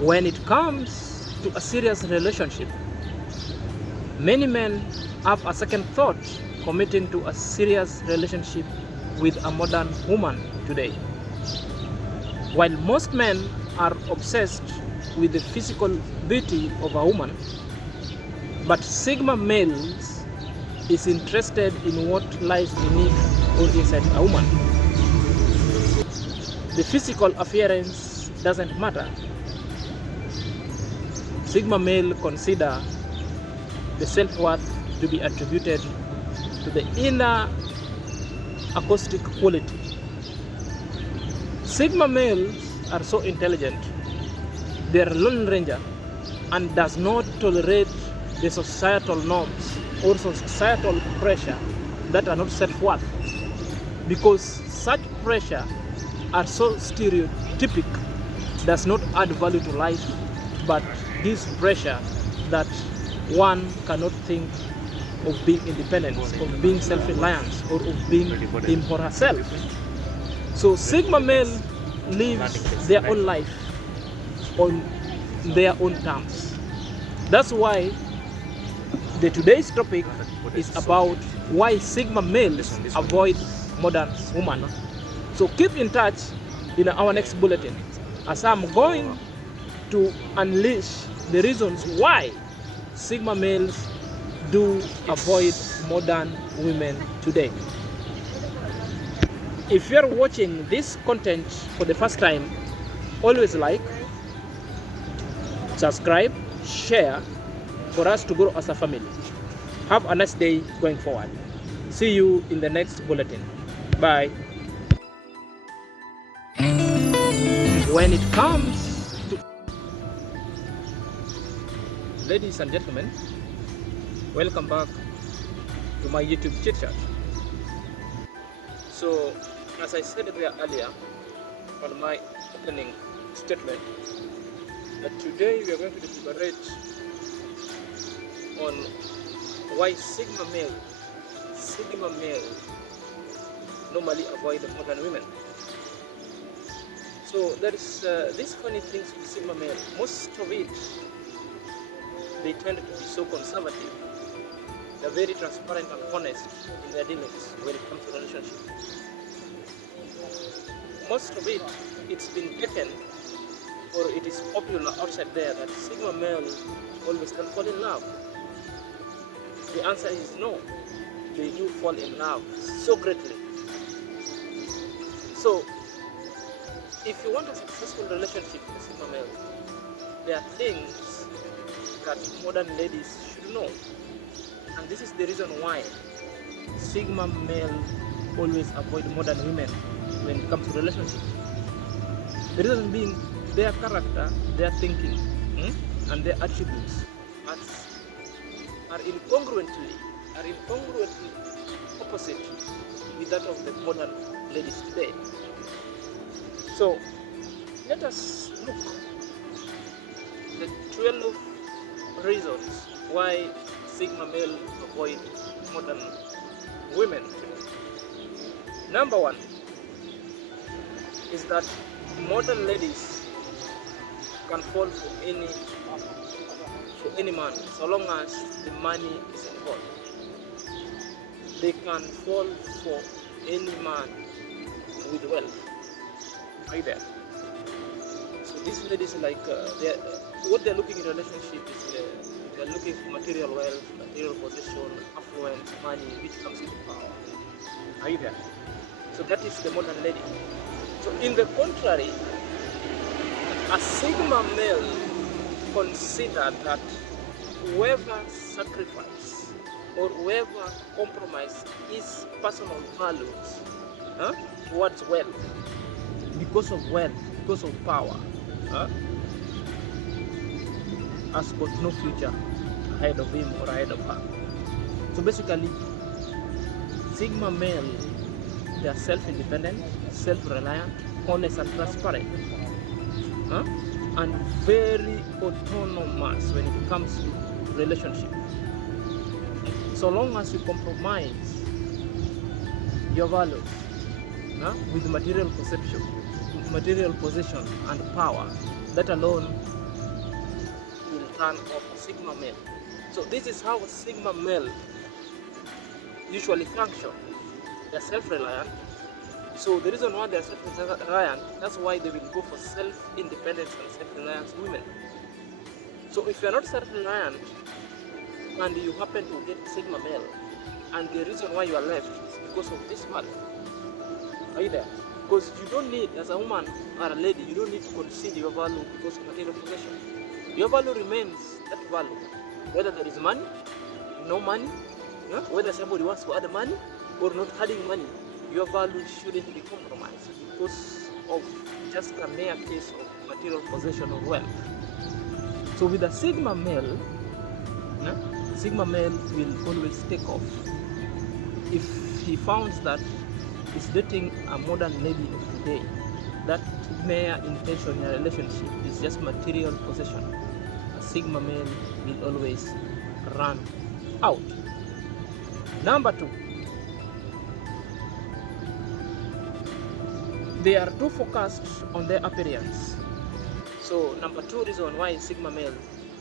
When it comes to a serious relationship, many men have a second thought committing to a serious relationship with a modern woman today. While most men are obsessed with the physical beauty of a woman, but Sigma males is interested in what lies beneath or inside a woman. The physical appearance doesn't matter. Sigma male consider the self-worth to be attributed to the inner acoustic quality. Sigma males are so intelligent, they are lone ranger and does not tolerate the societal norms or societal pressure that are not self-worth, because such pressure are so stereotypic, does not add value to life, but gives pressure that one cannot think of being independent, of being self-reliant, or of being him or herself. So Sigma male lives their own life on their own terms. That's why today's topic is about why Sigma males avoid modern women. So keep in touch in our next bulletin, as I'm going to unleash the reasons why Sigma males do avoid modern women today. If you're watching this content for the first time, always like, subscribe, share for us to grow as a family. Have a nice day going forward. See you in the next bulletin. Bye. When it comes to, ladies and gentlemen, welcome back to my YouTube chit chat. So, as I said there earlier on my opening statement, that today we are going to deliberate on why Sigma male normally avoid modern women. So there is these funny things with Sigma male. Most of it, they tend to be so conservative. They're very transparent and honest in their dealings when it comes to relationship. Most of it, it's been taken, or it is popular outside there, that Sigma male always can fall in love. The answer is no. They do fall in love so greatly. So, if you want a successful relationship with Sigma male, there are things that modern ladies should know. And this is the reason why Sigma male always avoid modern women when it comes to relationships. The reason being their character, their thinking, and their attributes are incongruently opposite with that of the modern ladies today. So let us look at the 12 reasons why Sigma male avoid modern women today. Number one is that modern ladies can fall for any man, so long as the money is involved. They can fall for any man with wealth. Right there. So these ladies, like what they're looking in a relationship is they're looking for material wealth, material possession, affluence, money, which comes with power. Right there. So that is the modern lady. So in the contrary, a Sigma male consider that whoever sacrifice or whoever compromise his personal values towards wealth, because of wealth, because of power, has got no future ahead of him or ahead of her. So basically, Sigma male, they are self-independent, self-reliant, honest and transparent, and very autonomous when it comes to relationship. So long as you compromise your values with material perception, material possession and power, that alone pattern of a Sigma male. So this is how a Sigma male usually function. They're self-reliant. So the reason why they're self-reliant, that's why they will go for self-independence and self-reliance women. So if you're not self-reliant and you happen to get Sigma male, and the reason why you are left is because of this value. Are you there? Because you don't need, as a woman or a lady, you don't need to concede your value because of material possession. Your value remains that value. Whether there is money, no money, whether somebody wants to add money or not adding money, your value shouldn't be compromised because of just a mere case of material possession or wealth. So with a Sigma male, Sigma male will always take off. If he finds that he's dating a modern lady of today, that mere intention in a relationship is just material possession, a Sigma male will always run out. Number 2, they are too focused on their appearance. So number 2 reason why Sigma male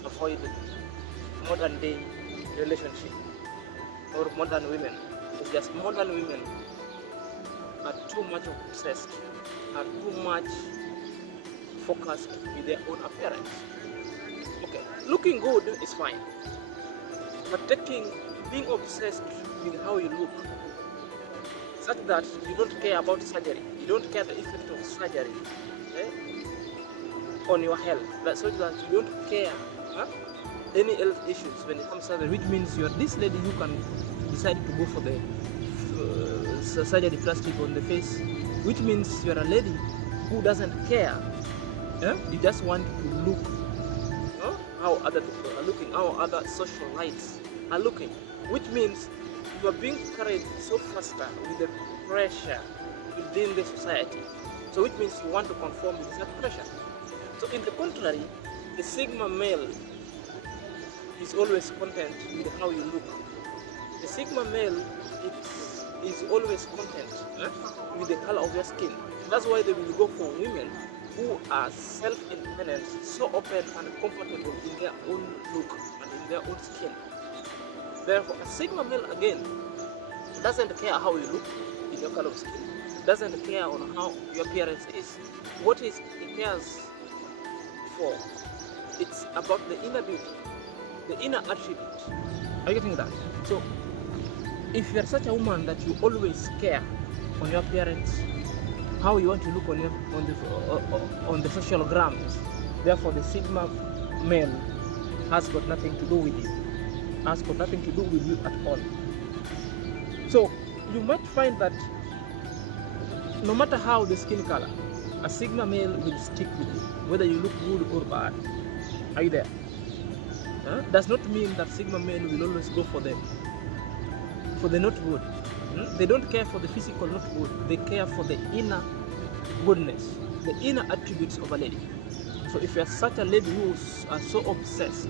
avoid modern day relationship or modern women is just modern women are too much obsessed, are too much focused with their own appearance. Okay, looking good is fine, but being obsessed with how you look, such that you don't care about surgery, you don't care the effect of surgery on your health, so that you don't care any health issues when it comes to surgery, which means you're this lady who can decide to go for the surgery plastic on the face, which means you're a lady who doesn't care. You just want to look how other people are looking, how other socialites are looking, which means you are being carried so faster with the pressure within the society. So which means you want to conform with that pressure. So in the contrary, the Sigma male is always content with how you look. The Sigma male is always content with the color of your skin. That's why they will go for women who are self-independent, so open and comfortable in their own look and in their own skin. Therefore, a Sigma male again doesn't care how you look in your color of skin, doesn't care on how your appearance is. What he cares for, it's about the inner beauty, the inner attribute. Are you getting that? So if you're such a woman that you always care on your appearance, how you want to look on the social grams, therefore the Sigma male has got nothing to do with you, has got nothing to do with you at all. So you might find that no matter how the skin color, a Sigma male will stick with you, whether you look good or bad. Are you there? Does not mean that Sigma men will always go for the not good. They don't care for the physical not good. They care for the inner goodness, the inner attributes of a lady. So if you are such a lady who are so obsessed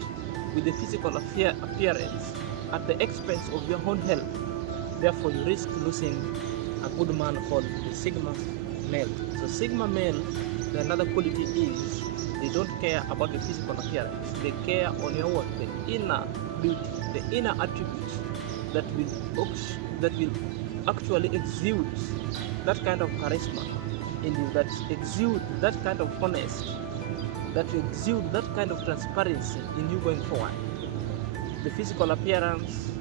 with the physical appearance at the expense of your own health, therefore you risk losing a good man called the Sigma male. So Sigma male, the another quality is they don't care about the physical appearance. They care on your what? The inner beauty, the inner attributes that will actually exude that kind of charisma in you, that exude that kind of honesty, that exude that kind of transparency in you going forward. The physical appearance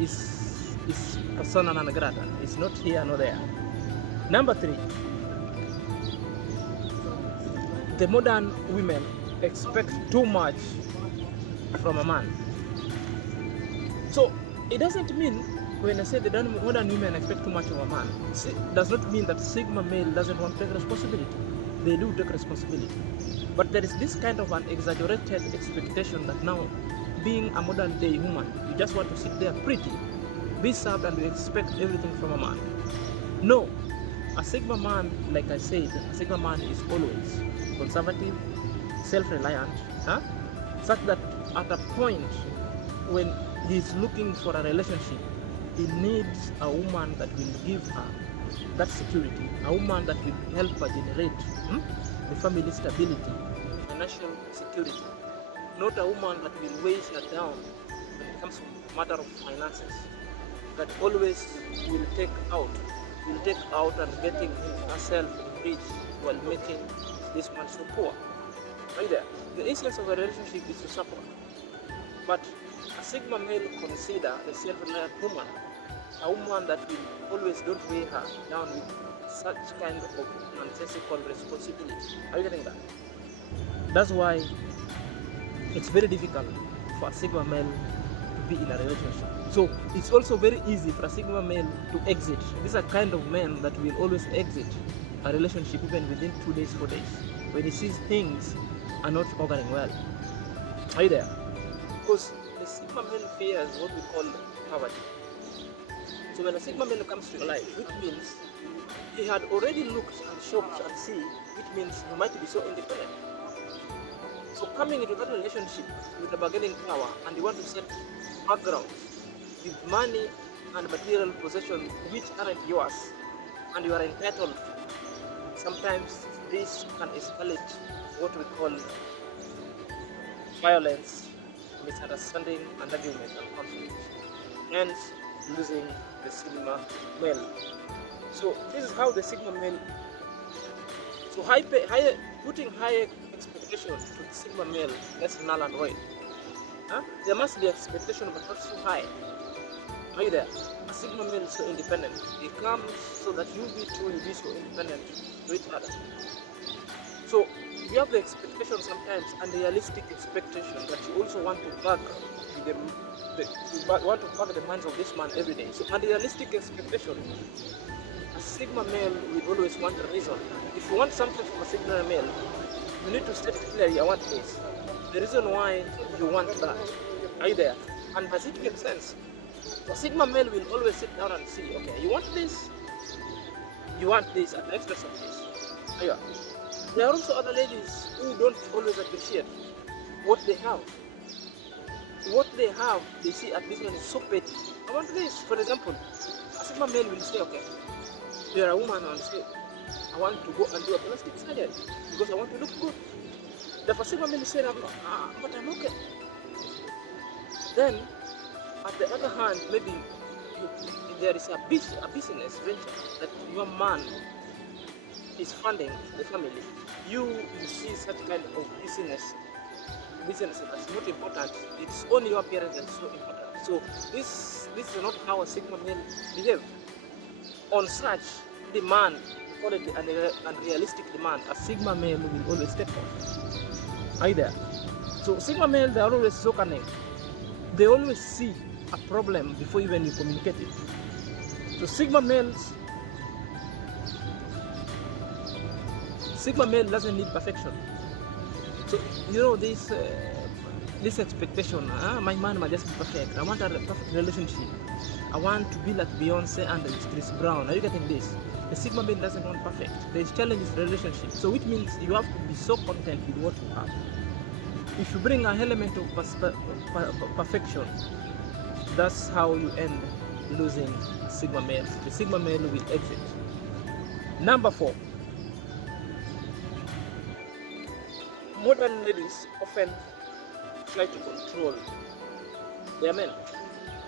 is persona non grata. It's not here nor there. Number 3. The modern women expect too much from a man. So it doesn't mean when I say the modern women expect too much of a man, it does not mean that Sigma male doesn't want to take responsibility. They do take responsibility. But there is this kind of an exaggerated expectation that now, being a modern day woman, you just want to sit there pretty, be served, and you expect everything from a man. No. A Sigma man, like I said, a Sigma man is always conservative, self-reliant, such that at a point when he's looking for a relationship, he needs a woman that will give her that security, a woman that will help her generate the family stability, financial security, not a woman that will weigh her down when it comes to matter of finances, that always will take out and getting herself rich while making this man so poor. Right there. The essence of a relationship is to support. But a Sigma male consider the self-reliant woman a woman that will always don't weigh her down with such kind of nonsensical responsibility. Are you getting that? That's why it's very difficult for a Sigma male to be in a relationship. So it's also very easy for a Sigma male to exit. These are kind of men that will always exit a relationship even within 2 days, 4 days, when he sees things are not going well. Are you there? Because the Sigma male fears what we call poverty. So when a Sigma male comes to your life, which means he had already looked and shopped and see, which means he might be so independent. So coming into that relationship with a bargaining power and you want to set backgrounds with money and material possession which aren't yours and you are entitled to, sometimes this can escalate what we call violence, misunderstanding and argument and conflict. Hence losing the Sigma male. So this is how the Sigma male, so putting high expectations to the Sigma male, that's null and void. There must be expectation but not so high. Are you there? A Sigma male is so independent. He comes so that you be too, you be so independent to each other. So you have the expectation sometimes, unrealistic expectation that you also want to bag the minds of this man every day. So unrealistic expectation. A Sigma male will always want a reason. If you want something from a Sigma male, you need to state clearly, I want this. The reason why you want that. Are you there? And does it make sense? A Sigma male will always sit down and see, okay, you want this at the expense of this. Yeah. There are also other ladies who don't always appreciate what they have. What they have, they see at this one is so petty. I want this. For example, a Sigma male will say, okay, you're a woman and say, I want to go and do a plastic surgery because I want to look good. The Sigma male said, but I'm okay. Then, at the other hand, maybe there is a business venture that your man is funding the family. You see such kind of business that's not important. It's only your appearance that's so important. So this is not how a Sigma male behave. On such demand, call it an unrealistic demand, a Sigma male will always step off. Are you there? So Sigma male, they are always so cunning. They always see a problem before even you communicate it. So Sigma male doesn't need perfection. So you know this expectation, my man must just be perfect. I want a perfect relationship. I want to be like Beyonce and Chris Brown. Are you getting this? The Sigma male doesn't want perfect. The challenge is the relationship. So which means you have to be so content with what you have. If you bring an element of perfection, that's how you end losing Sigma male. The Sigma male will exit. Number 4. Modern ladies often try to control their men.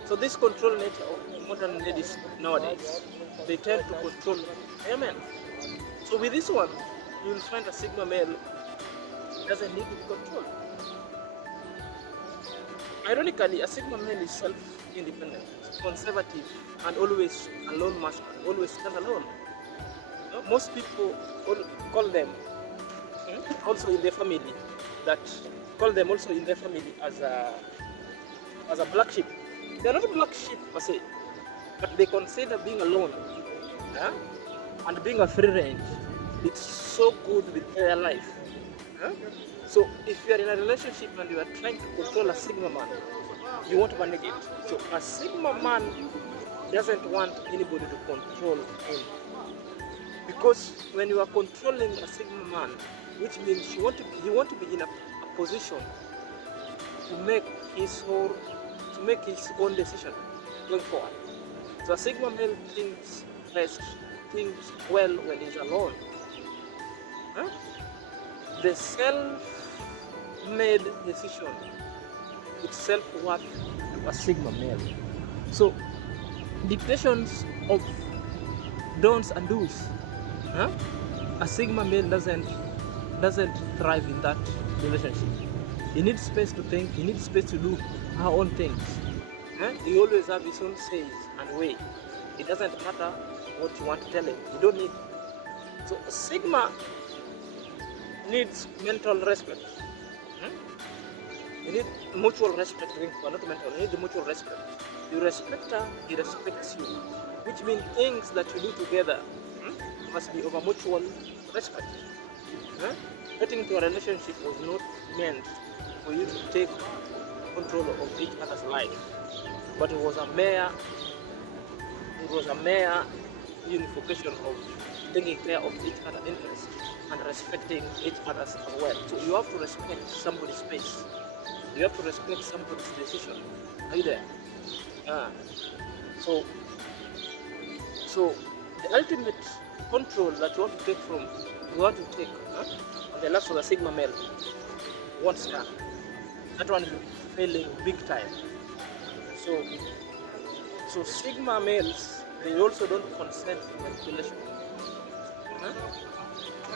So this control nature of modern ladies nowadays, they tend to control their men. So with this one, you will find a Sigma male doesn't need to be controlled. Ironically, a Sigma male is self-independent, conservative, and always alone master, always stand alone. Most people call them also in their family as a black sheep. They are not black sheep per se, but they consider being alone and being a free range. It's so good with their life. So if you are in a relationship and you are trying to control a Sigma man, you won't manage it. So a Sigma man doesn't want anybody to control him. Because when you are controlling a Sigma man, which means he want to be in a position to make his own decision going forward. So a Sigma male thinks best, thinks well when he's alone. The self-made decision. It's self-worth of a Sigma male. So dictations of don'ts and do's. Huh? A Sigma male doesn't thrive in that relationship. He needs space to think. He needs space to do her own things. He always have his own says and way. It doesn't matter what you want to tell him. You don't need. So Sigma needs mental respect. You need mutual respect, not mental. You need the mutual respect. You respect her, he respects you, which means things that you do together must be over mutual respect. Getting into a relationship was not meant for you to take control of each other's life, but it was a mere unification of taking care of each other's interests and respecting each other's as well. So you have to respect somebody's space. You have to respect somebody's decision. Are you there? So the ultimate control that you want to take on the last of the Sigma male won't stand. That one is failing big time. So Sigma males, they also don't consent to manipulation.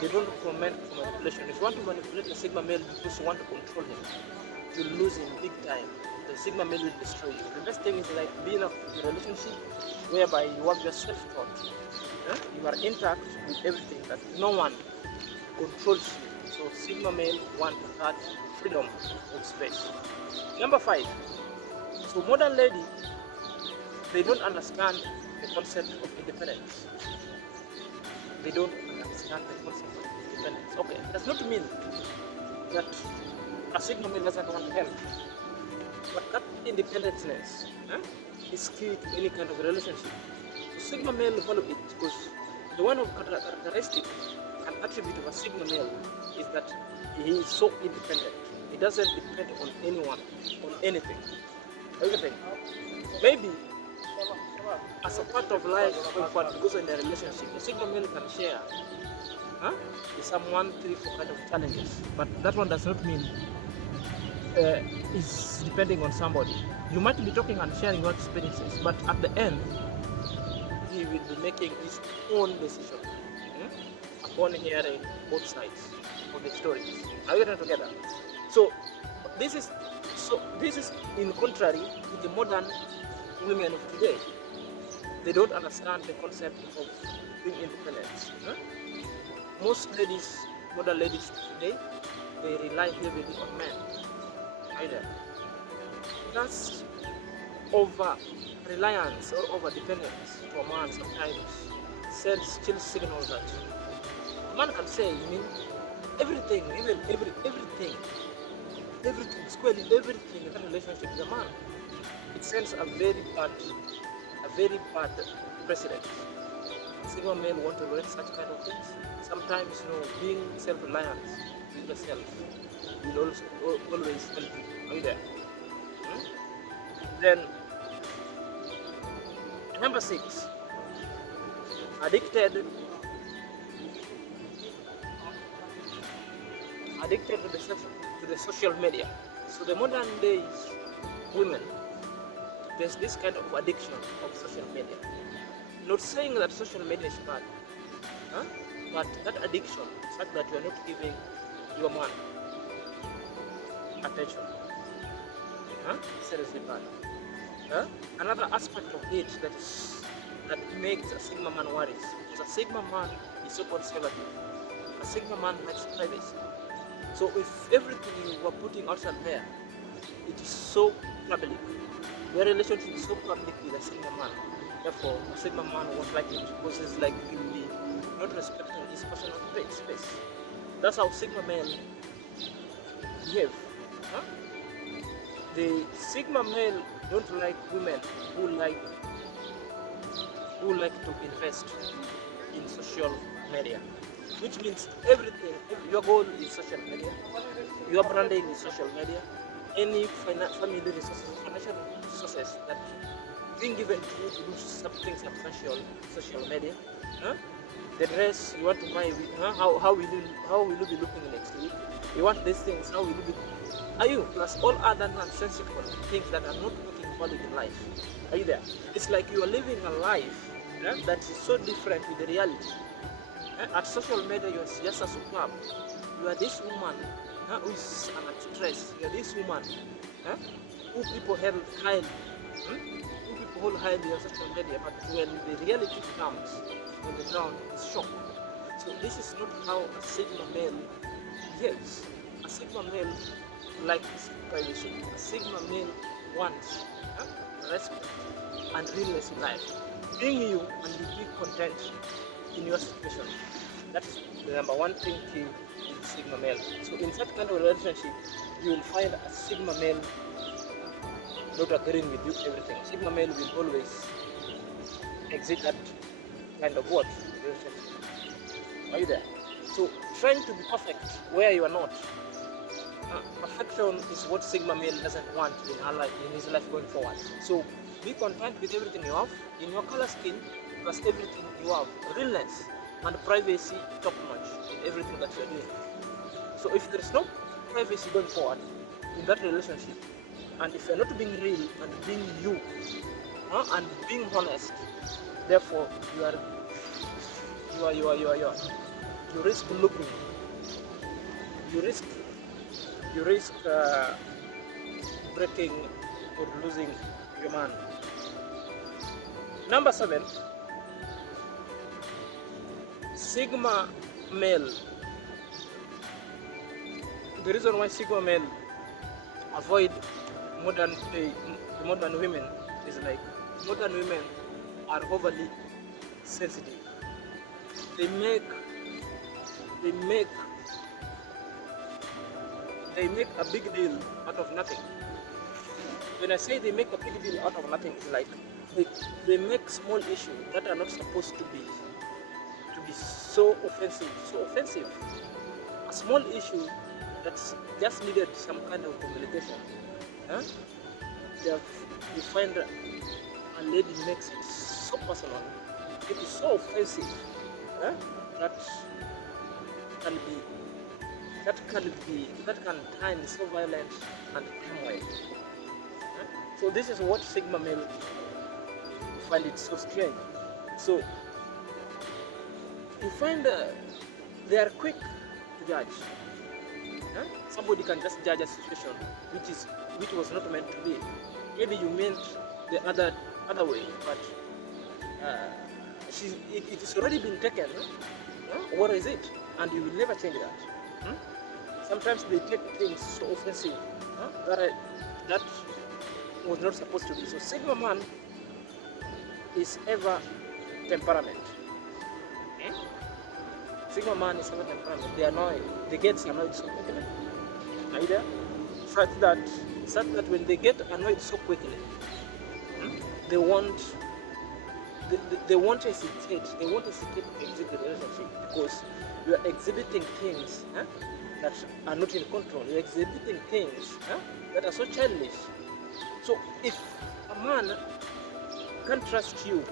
They don't comment for manipulation. If you want to manipulate a Sigma male because you want to control him, you'll lose him big time. The Sigma male will destroy you. The best thing is like being in a relationship whereby you have your self-thought. You are intact with everything, that no one controls you. So Sigma male want that freedom of space. Number 5. So modern lady, they don't understand the concept of independence. They don't understand the concept of independence. Okay, it does not mean that a Sigma male doesn't want help, but that independence is key to any kind of relationship. So Sigma male follow it because the one of characteristic and attribute of a Sigma male is that he is so independent. He doesn't depend on anyone, on anything, everything. Maybe as a part of life going forward, because in a relationship, a Sigma male can share with someone 3-4 kind of challenges, but that one does not mean is depending on somebody. You might be talking and sharing your experiences, but at the end, he will be making his own decision upon hearing both sides of the story. Are we getting together? So this is in contrary to the modern women of today. They don't understand the concept of being independent. Most ladies, modern ladies today, they rely heavily on men. Either that's over reliance or over dependence to a man sometimes sends still signals that a man can say, you mean everything, even everything, squarely everything in that relationship with a man. It sends a very bad precedent. Single men want to learn such kind of things. Sometimes, being self-reliant with yourself will also always help you. Are you there? Then, number 6, addicted to the social media. So the modern days women, there's this kind of addiction of social media. Not saying that social media is bad, but that addiction, such that you are not giving your man attention, seriously bad. Another aspect of it that makes a Sigma man worries, because a Sigma man is so conservative. A Sigma man likes privacy. So if everything you were putting outside there, it is so public, your relationship is so public with a Sigma man, therefore a Sigma man won't like it, because it's like he will be not respecting his personal space. That's how Sigma men behave. The Sigma male don't like women who like to invest in social media, which means everything. Your goal is social media, your branding is social media, any family resources, financial resources that being given to you to do something substantial, social media, the dress you want to buy, how will you be looking next week? You want these things, how will you be? Are you? Plus all other nonsensical things that are not making value in life. Are you there? It's like you are living a life that is so different with the reality. At social media, you are just a superb. You are this woman who is an actress. You are this woman who people held high, who people hold high on social media. But when the reality comes on the ground, it's shock. So this is not how a Sigma male behaves. A Sigma male likes privacy. A Sigma male wants respect and realness in life. Being you and you be content in your situation. That is the number one thing key in Sigma male. So in such kind of relationship, you will find a Sigma male not agreeing with you everything. Sigma male will always exit that kind of what relationship. Are you there? So trying to be perfect where you are not. Perfection is what Sigma male doesn't want in her life, in his life going forward. So be content with everything you have in your color scheme, plus everything you have. Realness and privacy top notch in everything that you are doing. So if there is no privacy going forward in that relationship, and if you are not being real and being you and being honest, therefore you risk looking, you risk breaking or losing your man. Number 7, Sigma male. The reason why Sigma male avoid modern women is like modern women are overly sensitive. They make a big deal out of nothing. When I say they make a big deal out of nothing, it's like they make small issues that are not supposed to be so offensive. A small issue that's just needed some kind of communication. You find a lady makes it so personal, it is so offensive that can turn so violent and turmoil. So this is what Sigma male find it so strange. So you find they are quick to judge. Somebody can just judge a situation which was not meant to be. Maybe you meant the other way, but it has already been taken. What is it? And you will never change that. Sometimes they take things so offensive that was not supposed to be. So Sigma man is ever temperament. Sigma man is ever temperament. They get annoyed so quickly. Either such that when they get annoyed so quickly, they won't hesitate. They won't hesitate to exit the relationship because you are exhibiting things that are not in control. You are exhibiting things that are so childish. So if a man can't trust you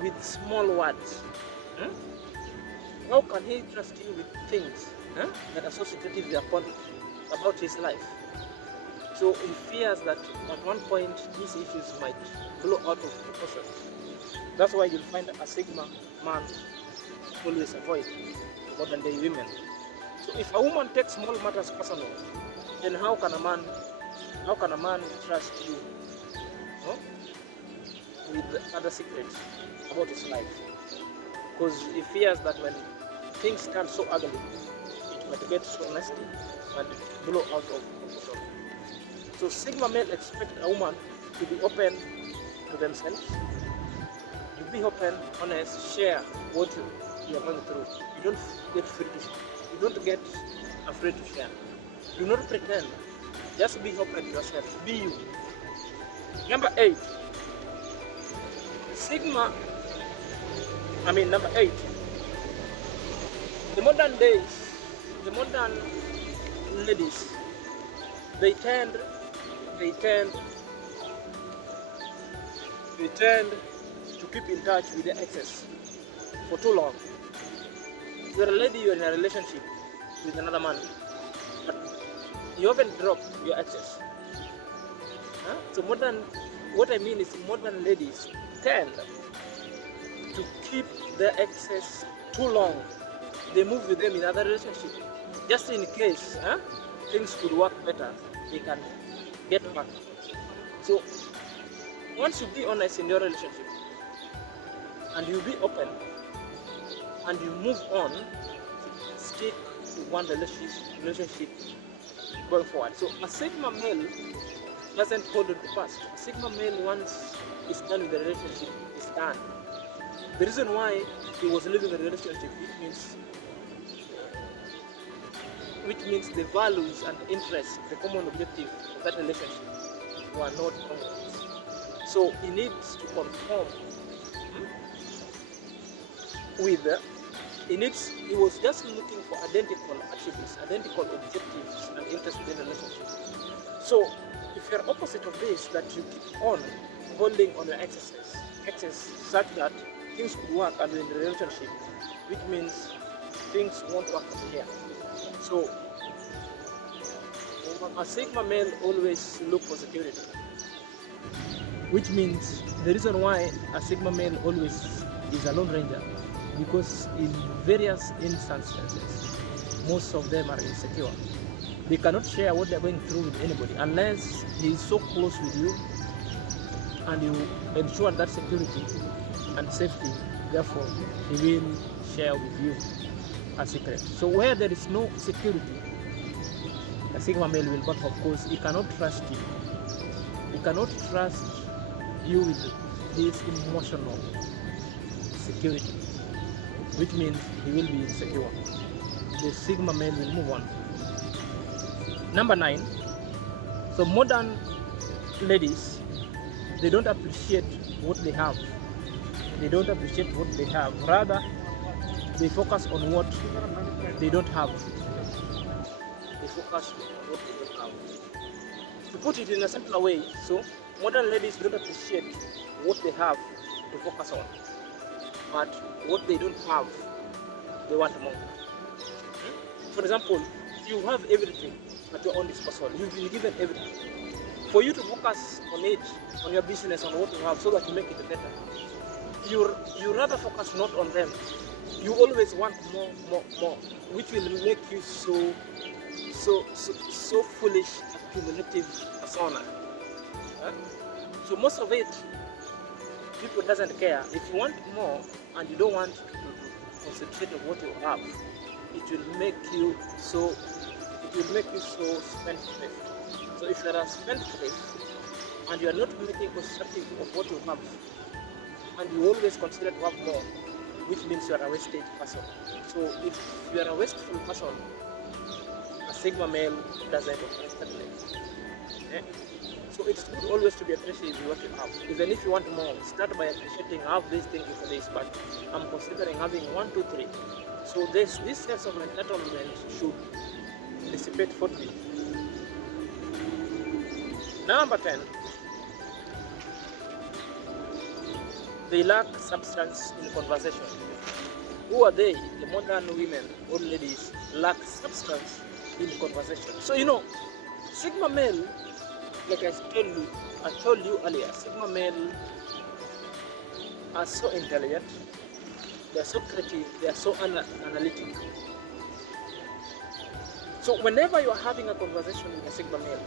with small words, how can he trust you with things that are so secretive about his life? So he fears that at one point these issues might blow out of proportion. That's why you'll find a Sigma man always avoid modern day women. So if a woman takes small matters personal, then how can a man trust you with other secrets about his life? Because he fears that when things turn so ugly, it might get so nasty and blow out of proportion. So Sigma male expect a woman to be open to themselves. You be open, honest, share what you are going through. You don't get afraid to share. Do not pretend. Just be open to yourself. Be you. Number 8. Number 8. The modern ladies, they tend to keep in touch with their exes for too long. You're a lady, you're in a relationship with another man, but you haven't dropped your excess. So what I mean is modern ladies tend to keep their excess too long. They move with them in other relationship, just in case things could work better, they can get back. So once you be honest in your relationship, and you be open, and you move on, stick to one relationship going forward. So a Sigma male doesn't hold on to the past. A Sigma male, once is done with the relationship, is done. The reason why he was leaving the relationship, which means the values and interests, the common objective of that relationship were not common. So he needs to conform with he was just looking for identical attributes, identical objectives and interests within the relationship. So if you're opposite of this, that you keep on holding on your excess such that things could work and in the relationship, which means things won't work over here. So a Sigma male always look for security, which means the reason why a Sigma male always is a lone ranger, because in various instances, most of them are insecure. They cannot share what they're going through with anybody unless he is so close with you and you ensure that security and safety. Therefore, he will share with you a secret. So where there is no security, a Sigma male will, but of course, he cannot trust you. He cannot trust you with this emotional security, which means he will be insecure. The Sigma male will move on. Number 9. So modern ladies, they don't appreciate what they have. They don't appreciate what they have. Rather, they focus on what they don't have. They focus on what they don't have. To put it in a simpler way, so modern ladies don't appreciate what they have to focus on, but what they don't have, they want more. For example, you have everything at your own disposal. You've been given everything. For you to focus on it, on your business, on what you have, so that you make it better, you rather focus not on them. You always want more, which will make you so foolish, accumulative persona. So most of it, people doesn't care. If you want more and you don't want to concentrate on what you have, it will make you so spendthrift. So if you are a spendthrift and you are not making constructive of what you have, and you always consider to have more, which means you are a wasted person. So if you are a wasteful person, a Sigma male doesn't appreciate that. So it's good always to be appreciative of what you have. Even if you want more, start by appreciating I have this, thank you for this, but I'm considering having 1, 2, 3. So this sense of entitlement should dissipate forthwith. Number 10. They lack substance in conversation. Who are they? The modern women, old ladies, lack substance in conversation. So Sigma male, like I told you earlier, Sigma male are so intelligent, they are so creative, they are so analytic. So whenever you are having a conversation with a Sigma male,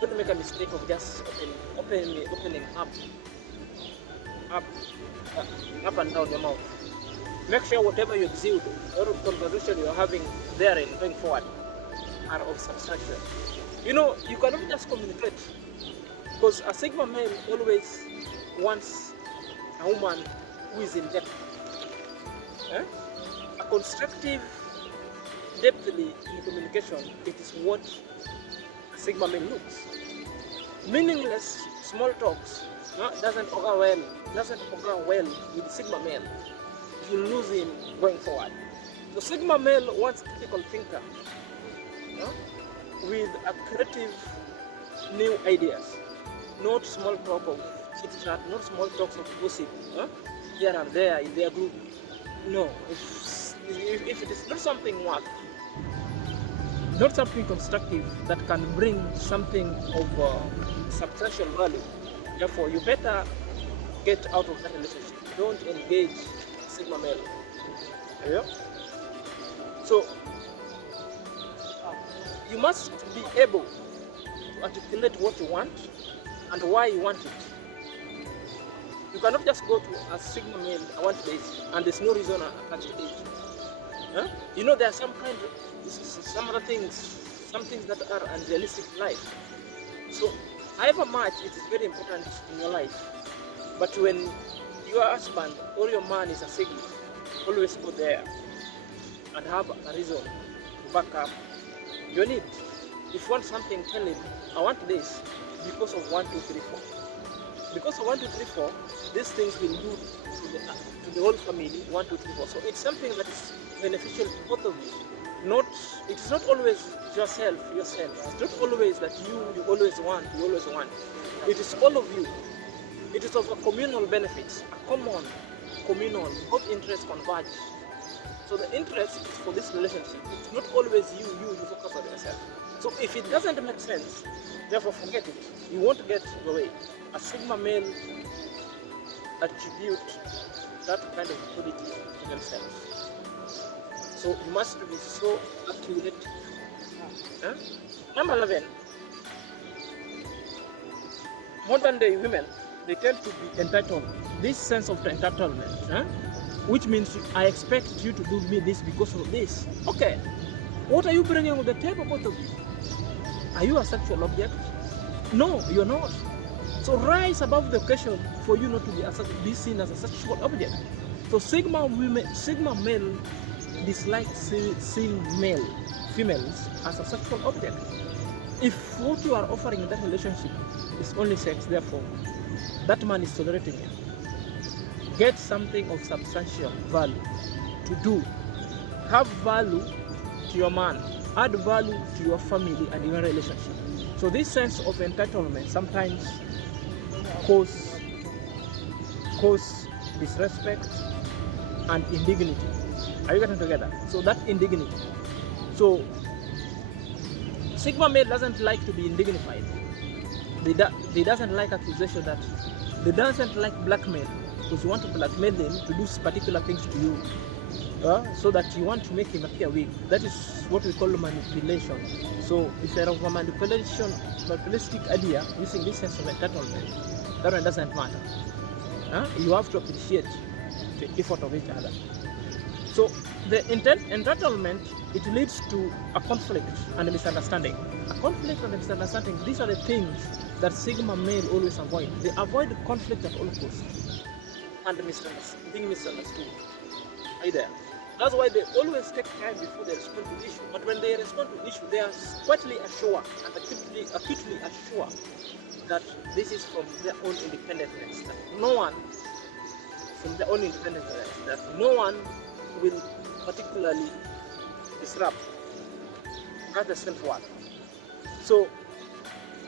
don't make a mistake of just opening up and down your mouth. Make sure whatever you exude or conversation you're having therein going forward are of substance. You cannot just communicate, because a Sigma male always wants a woman who is in depth. A constructive depthly in communication, it is what a Sigma male looks. Meaningless small talks doesn't occur well with Sigma male. You lose him going forward. So Sigma male wants critical thinker with a creative new ideas, not small talk of chit chat, not small talks of gossip here and there in their group. No, if it is not something worth, not something constructive that can bring something of substantial value, therefore you better get out of that relationship. Don't engage Sigma male. Yeah? So you must be able to articulate what you want and why you want it. You cannot just go to a Sigma male, I want this, and there's no reason attached to it. Huh? You know, there are some other things, some things that are unrealistic in life. So, however much it is very important in your life, but when your husband or your man is a Sigma, always go there and have a reason to back up your need. If you want something, tell him, I want this because of 1, 2, 3, 4. Because of 1, 2, 3, 4, these things will do to the whole family. 1, 2, 3, 4. So it's something that is beneficial to both of you. It is not always yourself. It's not always that you always want. It is all of you. It is of a communal benefits, a common communal. Both interests converge. So the interest is for this relationship. It's not always you focus on yourself. So if it doesn't make sense, therefore forget it. You won't get the way. A Sigma male attribute that kind of quality to themselves. So you must be so accurate. Huh? Number 11. Modern day women, they tend to be entitled. This sense of entitlement, huh? Which means I expect you to do me this because of this. Okay, what are you bringing on the table, both of you? Are you a sexual object? No, you're not. So rise above the occasion for you not to be seen as a sexual object. So Sigma male dislike seeing females as a sexual object. If what you are offering in that relationship is only sex, therefore that man is tolerating you. Get something of substantial value to do. Have value to your man. Add value to your family and your relationship. So this sense of entitlement sometimes cause disrespect and indignity. Are you getting together? So that indignity. So Sigma male doesn't like to be indignified. They doesn't like accusation, that they doesn't like blackmail, because you want to blackmail them to do particular things to you, so that you want to make him appear weak. That is what we call manipulation. So if there is a manipulative idea using this sense of entitlement, that one doesn't matter. You have to appreciate the effort of each other. So the entitlement, it leads to a conflict and a misunderstanding. A conflict and a misunderstanding, these are the things that Sigma male always avoid. They avoid conflict at all costs and being misunderstood. Are you there? That's why they always take time before they respond to issue. But when they respond to issue, they are quietly assured and acutely assured that this is from their own independentness. That no one will particularly disrupt other self-worth. So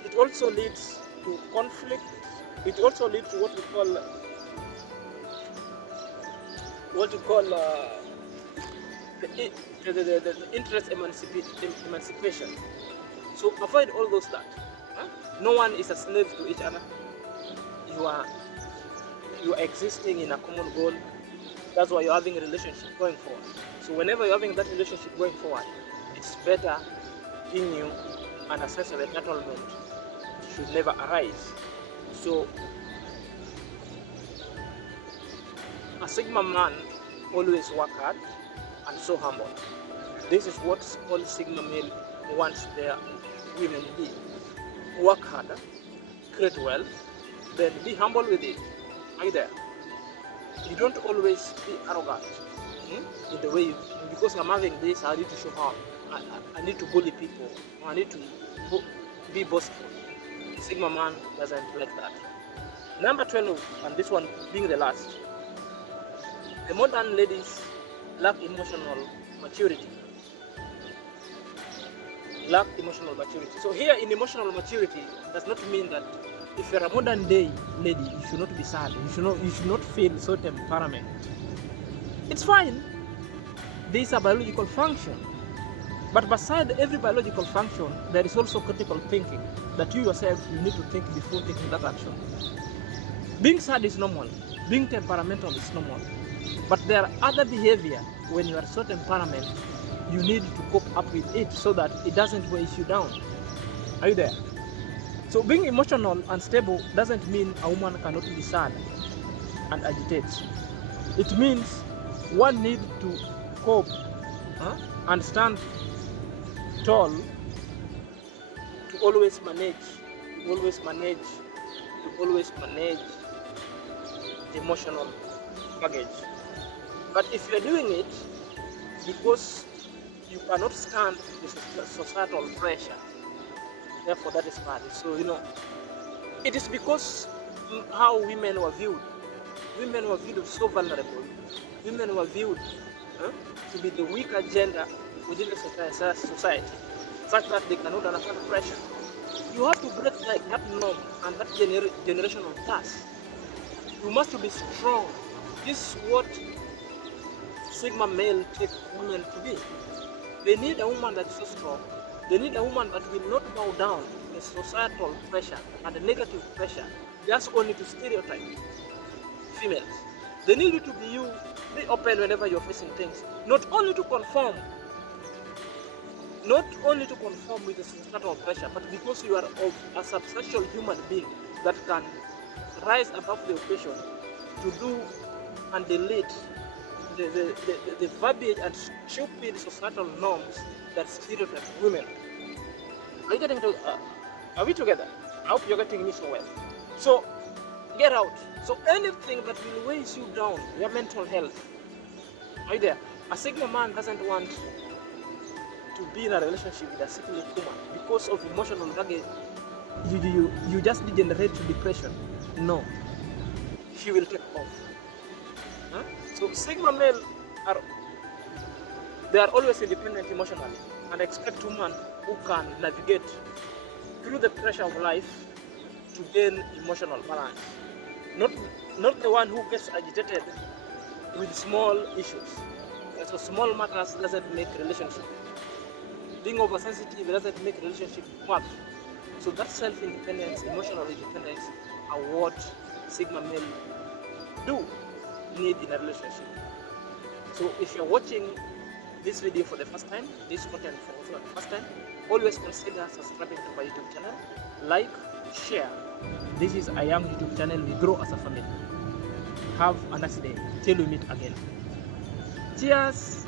it also leads to conflict. It also leads to what we call the interest emancipation. So avoid all those that. No one is a slave to each other. You are existing in a common goal. That's why you're having a relationship going forward. So whenever you're having that relationship going forward, it's better in you, and a sense of entitlement should never arise. So a Sigma man always work hard and so humble. This is what all Sigma male wants their women to be. Work harder, create wealth, then be humble with it. Are you there? You don't always be arrogant in the way you, because I'm having this, I need to show how. I need to bully people. I need to be boastful. Sigma man doesn't like that. Number 12, and this one being the last. The modern ladies lack emotional maturity. So here in emotional maturity does not mean that if you're a modern day lady, you should not be sad. You should not feel so temperament. It's fine. This is a biological function. But beside every biological function, there is also critical thinking that you yourself you need to think before taking that action. Being sad is normal. Being temperamental is normal. But there are other behavior when you are so temperament, you need to cope up with it so that it doesn't weigh you down. Are you there? So being emotional and stable doesn't mean a woman cannot be sad and agitate. It means one needs to cope and stand tall to always manage the emotional baggage. But if you're doing it because you cannot stand the societal pressure, therefore that is bad. So it is because how women were viewed. Women were viewed so vulnerable. Women were viewed to be the weaker gender within the society, such that they cannot understand pressure. You have to break that norm and that generational curse. You must be strong. This is what Sigma male take women to be. They need a woman that is so strong. They need a woman that will not bow down to societal pressure and the negative pressure just only to stereotype females. They need you to be open whenever you're facing things, not only to conform with the societal pressure, but because you are a substantial human being that can rise above the occasion to do and delete the verbiage and stupid societal norms that stereotype women. Are we together? I hope you're getting me so well. So get out. So anything that will weigh you down, your mental health. Are you there? A Sigma man doesn't want to be in a relationship with a sickly woman because of emotional baggage. You just degenerate to depression. No, she will take off. So Sigma male are always independent emotionally and expect women who can navigate through the pressure of life to gain emotional balance. Not the one who gets agitated with small issues. So small matters doesn't make relationship. Being oversensitive doesn't make relationship work. So that self-independence, emotional independence are what Sigma male do need in a relationship. So if you're watching this video for the first time, this content for the first time, always consider subscribing to my YouTube channel, like, share. This is a young YouTube channel. We grow as a family. Have a nice day till we meet again. Cheers.